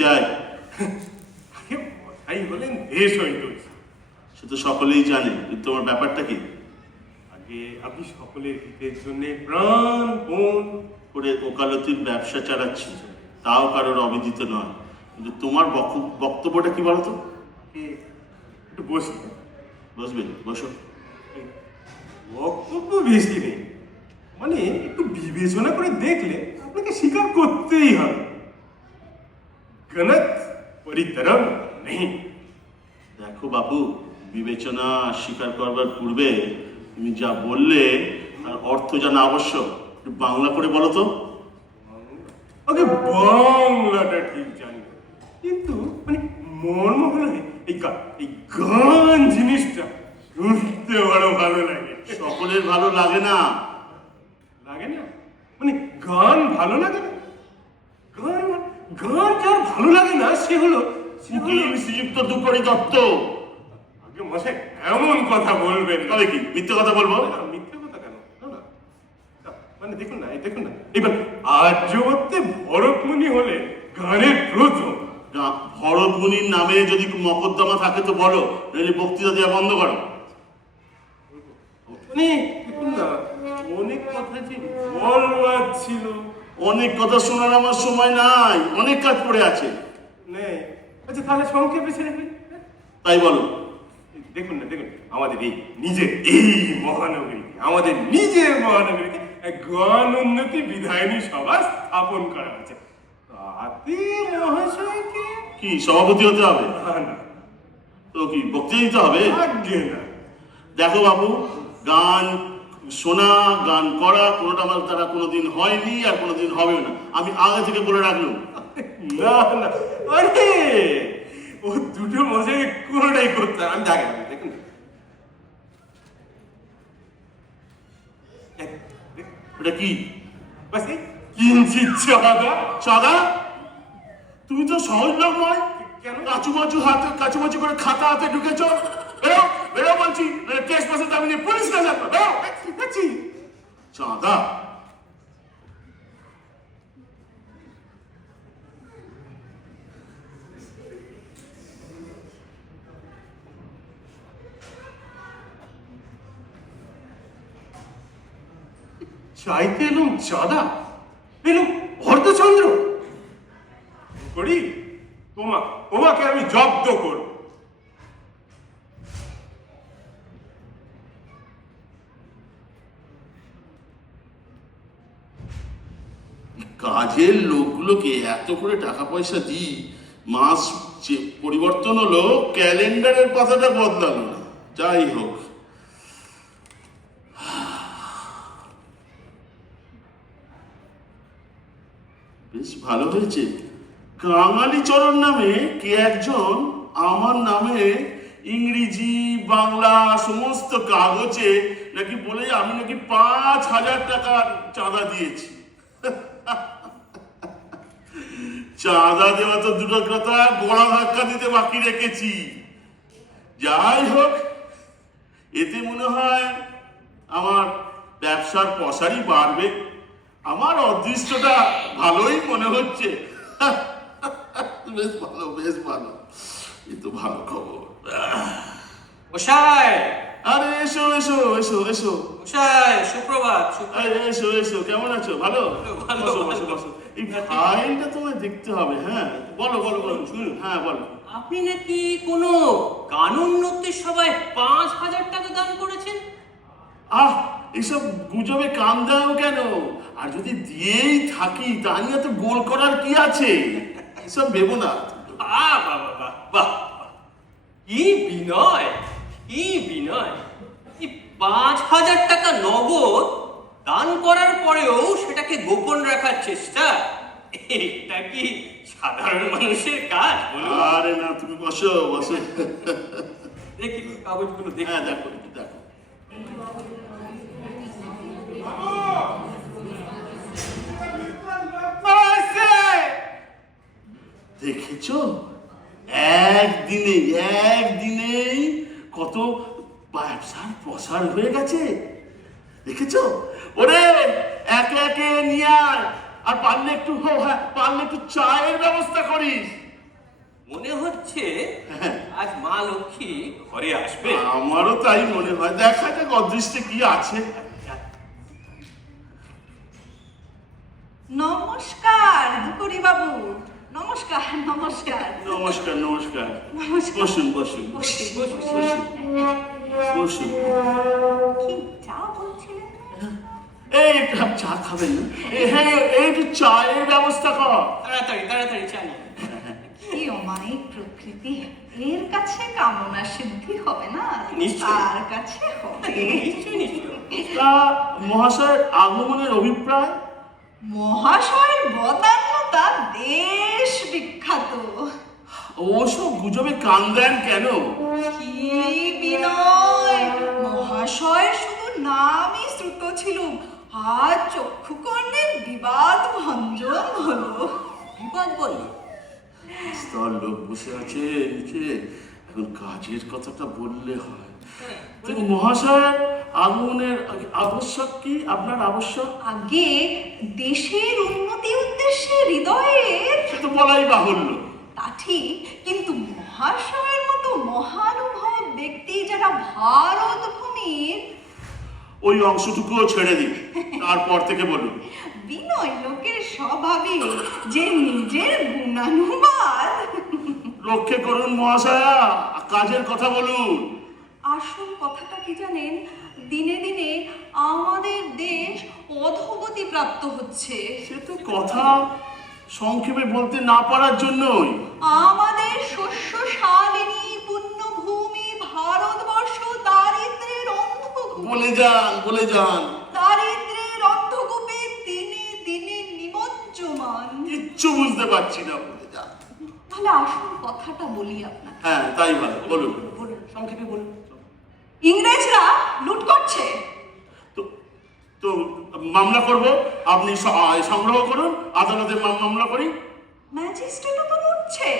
চাই? ভাই বলেন দেশ হইত, সে তো সকলেই জানে, কিন্তু তোমার ব্যাপারটা কি? আগে আপনি সকলের হিতের জন্য প্রাণপণ করে ওকালতির ব্যবসা চালাচ্ছি, তাও কারোর অবিদিত নয়। কিন্তু তোমার বক্তব্যটা কি বলতো? একটু বসি। বসবে? বসো। বক্তব্য বেশি নেই, মানে একটু বিবেচনা করে দেখলে আপনাকে স্বীকার করতেই হবে, গলত পরিতরম নেই। দেখো বাবু, বিবেচনা স্বীকার করবার পূর্বে তুমি যা বললে তার অর্থ জানা আবশ্যক। একটু বাংলা করে বলো তো। আগে বাংলাটা ঠিক জানি, কিন্তু মানে মর্ম হলো এই গান জিনিসটা শুনতে বড় ভালো লাগে। সকলের ভালো লাগে না। লাগে না মানে গান ভালো লাগে না? গান গান যার ভালো লাগে না সে হলো শ্রীযুক্ত দুপরি দত্ত। আগে মশাই এমন কথা বলবেন না। তবে কি মিথ্যে কথা বলবো? না, মিথ্যে কথা কেন? না, না। মানে দেখুন না, এই দেখুন না, এবার আর্যবর্তে ভরতমুনি হলে গানের প্রথম। না, ভরতমুনির নামে যদি মকদ্দমা থাকে তো বলো, নইলে বক্তৃতা দেওয়া বন্ধ করো। মানে দেখুন না, অনেক কথা যে বলবার ছিল। অনেক কথা শোনার আমার সময় নাই, অনেক কাজ পড়ে আছে। নেই? আচ্ছা তাহলে সংক্ষেপে ছেড়ে দিই। তাই বলো। দেখুন না, দেখুন আমাদের এই মহানগরীতে এক গান উন্নতি বিধায়নী সভা স্থাপন করা হয়েছে। তাতে মহাশয়কে কি সভাপতি হতে হবে? না, তো কি বক্তৃতা দিতে হবে? আজ্ঞে না। দেখো বাবু, গান শোনা, গান করা কোনোটা আমার দ্বারা কোনোদিন হয়নি আর কোনোদিন হবেও না। আমি আগে থেকে বলে রাখলাম। না না, আরে ও দুটো মশাই কোনোটাই করতে হবে। আমি দেখেন, দেখুন এটা কি? বাস এই কিঞ্চিত চাঁদা। চাঁদা? তুমি তো সহজ লোক নয়। কেন? কাচুমাচু করে খাতা হাতে ঢুকেছ। বেরো বেরো বলছি, কেস পাশে দাবি নিয়ে পুলিশ কাছে আসবে। বেরো। দেখছি চাঁদা? চাইতে এলুম চাঁদা, এলুম অর্ধচন্দ্র করি, তোমাকে আমি জব্দ করব। কাজের লোকগুলোকে এত করে টাকা পয়সা দিই, মাস পরিবর্তন হলো, ক্যালেন্ডারের পাতাটা বদলালো না। যাই হোক, বেশ ভালো হয়েছে। কাঙালিচরণ নামে কে একজন আমার নামে ইংরেজি বাংলা সমস্ত কাগজে নাকি বলে আমি নাকি 5,000 টাকার চাঁদা দিয়েছি। চাঁদা দেওয়া তো দুটো কথা, গড়া ধাক্কা দিতে বাকি রেখেছি। যাই হোক, এতে মনে হয় আমার ব্যবসার প্রসারই বাড়বে। আমার অদৃষ্টটা ভালোই মনে হচ্ছে। বেশ ভালো, বেশ ভালো। এ তো ভালো খবর। মশাই, আরে এসো এসো এসো এসো। মশাই, সুপ্রভাত। আরে এসো এসো, কেমন আছো? ভালো? ভালো, বসো, ভালো। বসো, বসো। এই ফাইলটা তোমায় দেখতে হবে। হ্যাঁ বলো বলো বলো, শুনুন। হ্যাঁ বলো। আপনি নাকি কোনো গানোন্নতি সভায় 5,000 টাকা দান করেছেন? আহ, এসব গুজবে কান দাও কেন? আর যদি দিয়েই থাকি তা নিয়ে তো গোল করার কি আছে? এসব ভেবো না। বাহ বাহ বাহ বাহ বাহ, কি বিনয়, কি বিনয়! এই 5,000 টাকা নগদ দান করার পরেও সেটাকে গোপন রাখার চেষ্টা, এটা কি সাধারণ মানুষের কাজ বলুন? আরে না, তুমি বসো বসো। দেখি কাগজগুলো দেখি। হ্যাঁ দেখো, একটু দেখো। দেখেছো, একদিনেই কত ব্যবসার প্রসার হয়ে গেছে। দেখেছো? ওরে, একে একে নিয়ে আয়, আর পারলে একটু হ্যাঁ পারলে একটু চায়ের ব্যবস্থা করিস। মনে হচ্ছে আজ মা লক্ষ্মী ঘরে আসবে। আমারও তাই মনে হয়, দেখা যাক অদৃষ্টে কি আছে। নমস্কার দুকুরি বাবু, নমস্কার নমস্কার নমস্কার নমস্কার, নমস্কার। বসুন বসুন বসুন, বসুন। বসুন। কি চা বলছিলেন? এই একটু চা খাবেন না? হ্যাঁ এই একটু চায়ের ব্যবস্থা কর। তাড়াতাড়ি তাড়াতাড়ি চালিয়ে। কি অমায়িক প্রকৃতি, এর কাছে কামনা সিদ্ধি হবে না, নিশ্চয়ই। তার কাছে হবে। নিশ্চয়ই নিশ্চয়ই। তা মহাশয়ের আগমনের অভিপ্রায়? মহাশয়ের বদান্যতা দেশ বিখ্যাত। ওসব গুজবে কান দেন কেন? কি বিনয়, মহাশয় শুধু নামই শ্রুত ছিল, আজ চক্ষুকর্ণের বিবাদ ভঞ্জন হলো। বিবাদ বললো? স্তর লোক বসে আছে নিচে, এখন কাজের কথাটা বললে হয়। দেখুন মহাশয়ের আগমনের আবশ্যক কি? আপনার আবশ্যক আগে দেশের উন্নতি উদ্দেশ্যে হৃদয়ের, সে তো বলাই বাহুল্য। তা ঠিক, কিন্তু মহাশয়ের মতো মহানুভব ব্যক্তি যারা ভারত ভূমির, ওই অংশটুকুও ছেড়ে দিন, তারপর থেকে বলুন। বিনয় লোকের স্বভাবে যে নিজের গুণানুবাদ। রক্ষে করুন মহাশয়া, কাজের কথা বলুন। আসল কথাটা কি জানেন, দিনে দিনে আমাদের দেশ অধোগতি প্রাপ্ত হচ্ছে। সে তো কথা সংক্ষেপে বলতে না পারার জন্যই। আমাদের শস্য শালিনী পুণ্যভূমি ভারতবর্ষ দারিদ্র্যের অন্ধকূপ, বলে যান বলে যান। দারিদ্র্যের অন্ধকূপে দিনে দিনে নিমজ্জমান। কিচ্ছু বুঝতে পারছি না, বলে যান। তাহলে আসল কথাটা বলি আপনাকে। হ্যাঁ তাই ভালো, বলুন। বলুন, সংক্ষেপে বলুন। ইংরেজরা লুট করছে। তো তো মামলা করব, আপনি সংগ্রহ করুন, আদালতে মামলা করি। ম্যাজিস্ট্রেটও তো লুটছে।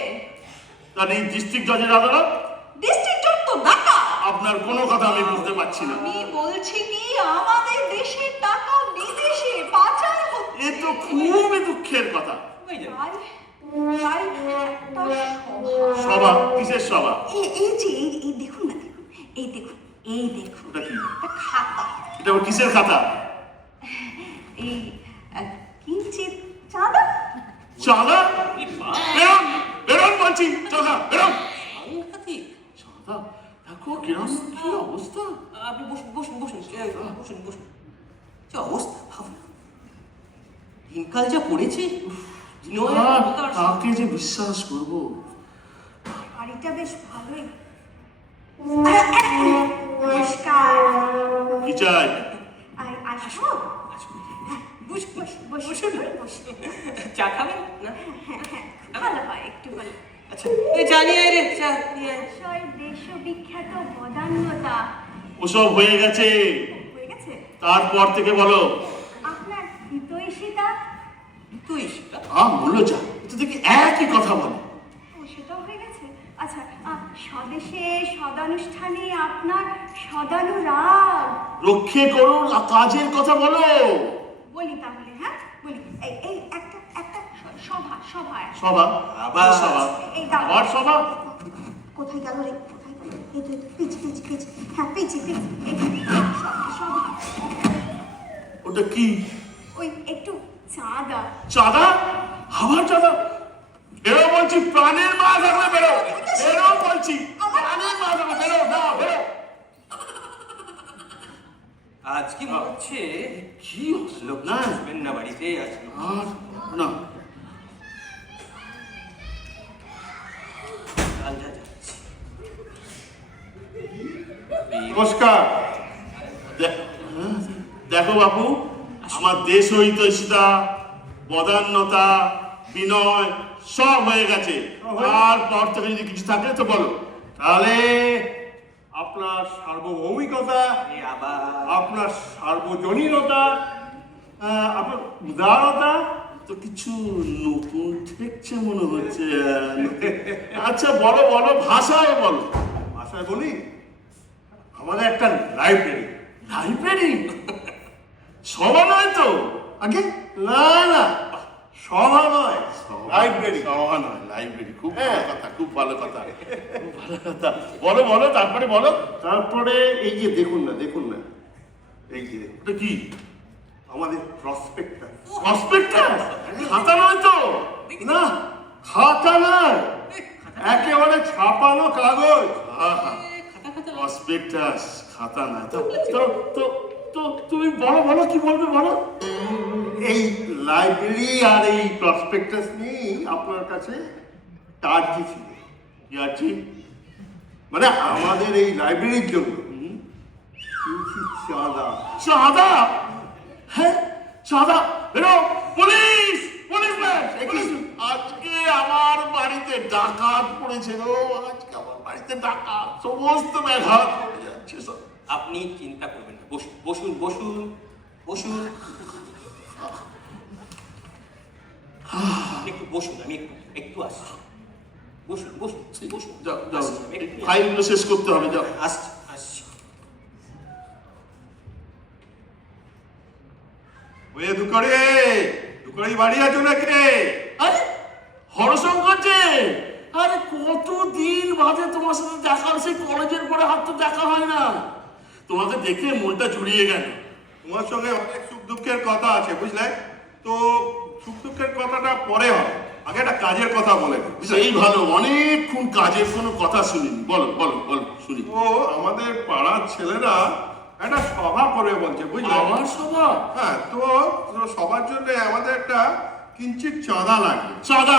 তাহলে ডিস্ট্রিক্ট জজের আদালত? ডিস্ট্রিক্ট জজ তো ডাকা। আপনার কোনো কথা আমি বুঝতে পারছি না। আমি বলছি কি, আমাদের দেশের টাকা বিদেশে পাচার হচ্ছে। এ তো খুবই দুঃখের কথা। ওই যে, তাই তাই একটা সভা? কিসের সভা? এই যে এই দেখুন না, দেখুন এই দেখুন, এই দেখুন ওটা কি? একটা খাতা, এটা আবার কিসের খাতা? এই কিঞ্চিত চাঁদা। চাঁদা? এই বাপ, বেরোন বেরোন বলছি, চাঁদা বেরোন। সাংঘাতিক। চাঁদা দেখো কিরম কি অবস্থা। আপনি বসুন বসুন বসুন বসুন বসুন। যে অবস্থা ভাবুন, দিনকাল যা পড়েছে। বিনয়ের আর অবতার। কাকে যে বিশ্বাস করবো? বাড়িটা বেশ ভালোই। নমস্কার। কি চাই? আসো। বস বস বস বসুন। চা খাবেন না? ভালো হয়, একটু ভালো। আচ্ছা, এই চা নিয়ে আয় রে, চা নিয়ে আয়। মহাশয় দেশবিখ্যাত বদান্যতা ওসব হয়ে গেছে, হয়ে গেছে। তারপর থেকে বলো। আপনার হিতৈষিতা, তুই সেটা বললো যা, এটা দেখি একই কথা বলে। ও সেটাও হয়ে গেছে। আচ্ছা, স্বদেশে সদানুষ্ঠানে আপনার সদানুরাগ, রক্ষে করুন, কাজের কথা বলো। বলি তাহলে, হ্যাঁ বলি। এই এই একটা একটা সভা, সভায় সভা? আবার সভা? এই দাও। আবার সভা? কোথায় গেল রে, কোথায় গেল? এই তো পেয়েছি পেয়েছি পেয়েছি, হ্যাঁ পেয়েছি পেয়েছি। এই সভা, ওটা কি? ওই একটু চাঁদা। চাঁদা? আবার চাঁদা? বেরো বলছি, প্রাণের মা থাকলে বেরো। বেরো বলছি, প্রাণের মা থাকলে বেরো, না বেরো। আজকে মনে হচ্ছে কি লোক না আসবেন না বাড়িতে আজকে। আর না, কালটা যাচ্ছে। নমস্কার। দেখো বাবু, আমার দেশ ঐতিহ্যতা, বদান্যতা, বিনয় সব হয়ে গেছে। তারপর থেকে যদি কিছু থাকে তো বলো। তাহলে আপনার সার্বভৌমিকতা, এই আবার আপনার সার্বজনীনতা, আপনার উদারতা, তো কিছু নতুন ঠেকছে মনে হচ্ছে। আচ্ছা বলো বলো, ভাষায় বলো। ভাষায় বলি, আমাদের একটা লাইব্রেরি। লাইব্রেরি? সভা নয় তো? আগে না না, সভা নয়, লাইব্রেরি। সভা নয়, লাইব্রেরি। খুব হ্যাঁ। ভালো কথা, খুব ভালো কথা, খুব ভালো কথা। বলো বলো, তারপরে বলো। তারপরে এই যে দেখুন না, এই যে ওটা কি? আমাদের প্রসপেক্টাস। প্রসপেক্টাস? খাতা নয় তো? না, খাতা নয়, একেবারে ছাপানো কাগজ। প্রসপেক্টাস, খাতা না তো? তো তো তো তুমি বলো বলো, কি বলবে বলো। এই লাইব্রেরি আর এই প্রসপেক্টাস নিয়ে আপনার কাছে আর্জি ছিল। কি আছে? মানে আমাদের এই লাইব্রেরির জন্য কিছু চাঁদা। চাঁদা? হ্যাঁ, চাঁদা। বেরো, পুলিশ, পুলিশ ব্যাস, পুলিশ। আজকে আমার বাড়িতে ডাকাত পড়েছে গো, আজকে আমার বাড়িতে ডাকাত, সমস্ত ব্যাঘাত পড়ে যাচ্ছে সব। আপনি চিন্তা করবেন না, বসুন বসুন বসুন বসুন। আপনি একটু বসুন, আমি একটু একটু আসছি। বসুন বসুন বসুন। যাও যাও, আসছি, আমি একটু ফাইলগুলো শেষ করতে হবে, যাও। আসছি আসছি। ওই দুকড়ি বাড়ি আছো নাকি? আরে হরশঙ্কর যে, আরে কতদিন বাদে তোমার সাথে দেখা, সেই কলেজের পরে হাত তো দেখা হয় না। তোমাকে দেখে মনটা জুড়িয়ে গেল। তোমার সঙ্গে অনেক সুখ দুঃখের কথা আছে, বুঝলে তো? সুখ দুঃখের কথাটা পরে হবে, আগে একটা কাজের কথা বলে দিই, বুঝলে? সেই ভালো, অনেকক্ষণ কাজের কোনো কথা শুনিনি। বলো বলো বলো, শুনি। তো আমাদের পাড়ার ছেলেরা একটা সভা করবে বলছে, বুঝলে? আমার সভা? হ্যাঁ, তো সবার জন্য আমাদের একটা কিঞ্চিত চাঁদা লাগবে। চাঁদা?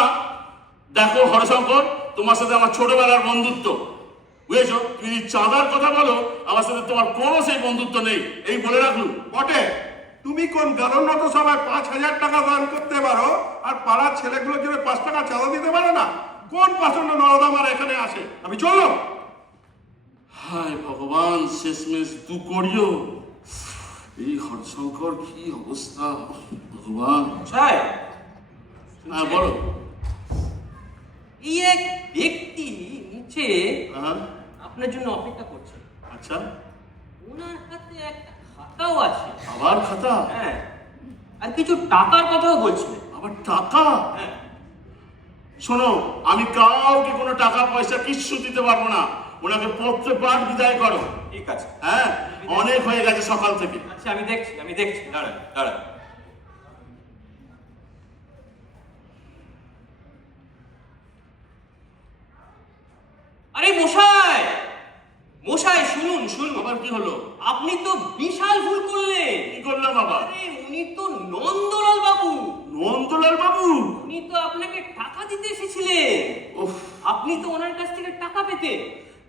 দেখো হরশঙ্কর, তোমার সাথে আমার ছোটবেলার বন্ধুত্ব, বুঝেছো? তুমি চাঁদার কথা বলো, আমার সাথে তোমার কোনো সেই বন্ধুত্ব নেই, এই বলে রাখলুম। বটে, তুমি কোন গারণ্যত সবাই 5,000 টাকা দান করতে পারো, আর পাড়ার ছেলেগুলোর জন্য 5 টাকা চাঁদা দিতে পারো না? কোন পাচন্ড নরদামার এখানে আসে? আমি চললো। হায় ভগবান, শেষমেশ দু করিও। এই হরশঙ্কর কি অবস্থা, ভগবান। সাহেব, হ্যাঁ বলো। এই এক ব্যক্তি নিচে হ্যাঁ, আপনার জন্য অপেক্ষা করছে। আচ্ছা, ওনার হাতে একটা খাতাও আছে। আবার খাতা? হ্যাঁ, আর কিছু টাকার কথাও বলছিলেন। আবার টাকা? হ্যাঁ, শোনো, আমি কাউকে কোনো টাকা পয়সা কিচ্ছু দিতে পারবো না। ওনাকে পত্রে পাঠ বিদায় করো। ঠিক আছে। হ্যাঁ, অনেক হয়ে গেছে সকাল থেকে। আচ্ছা, আমি দেখছি, দাঁড়ান দাঁড়ান। আরে মশাই, মশাই শুনুন শুনুন। আবার কি হলো? আপনি তো বিশাল ভুল করলেন। কি করলাম আবার? আরে উনি তো নন্দলাল বাবু। নন্দলাল বাবু? উনি তো আপনাকে টাকা দিতে এসেছিলেন। উফ, আপনি তো ওনার কাছ থেকে টাকা পেতেন।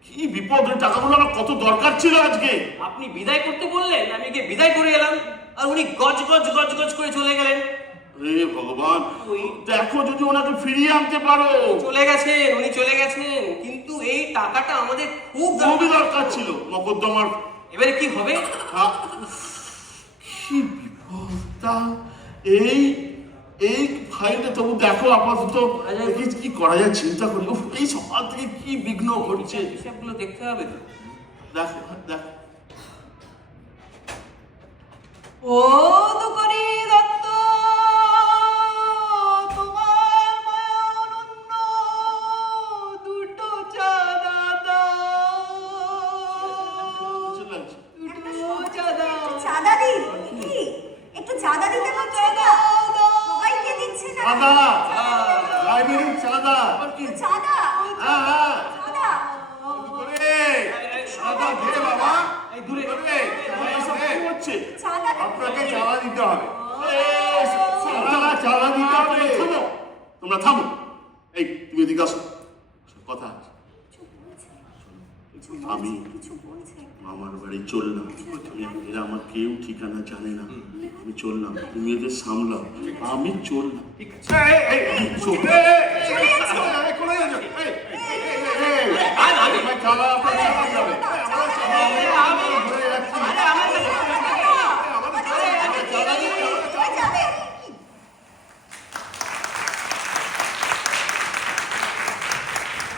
কি বিপদ! ওই টাকাগুলো আমার কত দরকার ছিল আজকে। আপনি বিদায় করতে বললেন, আমি গিয়ে বিদায় করে এলাম, আর উনি গজ গজ গজ গজ করে চলে গেলেন। হে ভগবান, ওই- দেখো যদি ওনাকে ফিরিয়ে আনতে পারো। উনি চলে গেছেন, কিন্তু এই টাকাটা আমাদের খুব খুবই দরকার। দরকার ছিল মকদ্দমার। এবারে কি হবে? কি বিপদ! তা এই এই ফাইলটা তবু দেখো আপাতত, দেখি কি করা যায়, চিন্তা করি। উফ, এই সকাল থেকে কি বিঘ্ন ঘটছে। হিসাবগুলো দেখতে হবে তো। দেখো দেখো। ও দুকরি দত্ত, তোমার মায়া অনন্য, দুটো চাঁদা দাও, চলে আসছি। দুটো চাঁদা। চাঁদা দিন কি? একটু চাঁদা দিতে পারছে না? সবাইকে দিচ্ছে না? চাঁদা, লাইব্রেরির চাঁদা। একটু চাঁদা, হ্যাঁ হ্যাঁ, চাঁদা। চাঁদা দে বাবা। এই দূরে এইসব কি হচ্ছে? চাঁদা দিতে আপনাকে চাঁদা দিতে হবে। এই, চাঁদা দিতে হবে। থামো, তোমরা থামো। এই তুমি এদিকে আসো, কথা আছে। আমি কিছু বলছে। আমার বাড়ি চললাম, এরা আমার কেউ ঠিকানা জানে না। আমি চললাম, তুমি এদের সামলাও, আমি চললাম। ঠিক আছে। শোন, কোথায় যাচ্ছ? আর আমি চাঁদা